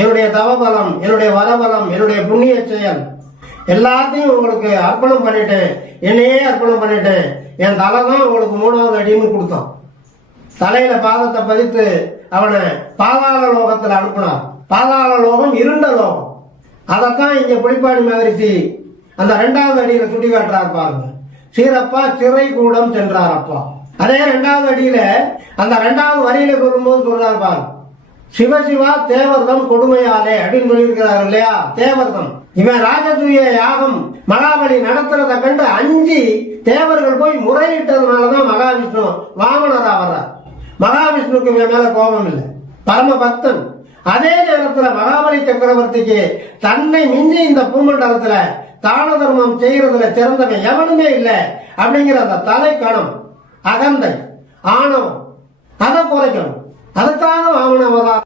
என்னுடைய தவபலம், என்னுடைய வரபலம், என்னுடைய புண்ணிய செயல் எல்லாத்தையும் உங்களுக்கு அர்ப்பணம் பண்ணிட்டேன், என்னையே அர்ப்பணம் பண்ணிட்டேன், என் தலை தான் உங்களுக்கு 3வது அடின்னு கொடுத்தான். தலையில பாதத்தை பதித்து அவனை பாதாள லோகத்தில் அனுப்பினார். பாதாள லோகம் இருண்ட லோகம். அதைத்தான் இங்க புலிப்பாணி மகரிஷி அந்த 2வது அடியில சுட்டி காட்டுறார் பாருங்க. சீரப்பா சிறை கூடம் சென்றார் அப்பா. அதே 2வது அடியில அந்த 2வது வரியில சொல்லும்போது சொல்றார் பாருங்க, சிவசிவா தேவர்தம் கொடுமையாலே அப்படின்னு சொல்லியிருக்கிறார் இல்லையா. தேவர்தம் இவன் ராஜசூய யாகம் மகாபலி நடத்துறத கண்டு 5 தேவர்கள் போய் முறையிட்டதுனாலதான் மகாவிஷ்ணு வாமனரா வர்றார். மகாவிஷ்ணுக்கு இவன் மேல கோபம் இல்லை, பரம பக்தன். அதே நேரத்துல மகாபலி சக்கரவர்த்திக்கு தன்னை மிஞ்சி இந்த பூமண்டலத்துல தான தர்மம் செய்யறதுல சிறந்தவன் எவனுமே இல்லை அப்படிங்கிற அந்த தலைக்கணம், அகந்தை, ஆணவம், அதை குறைக்கணும். அதுக்காக வாமன அவதாரம்.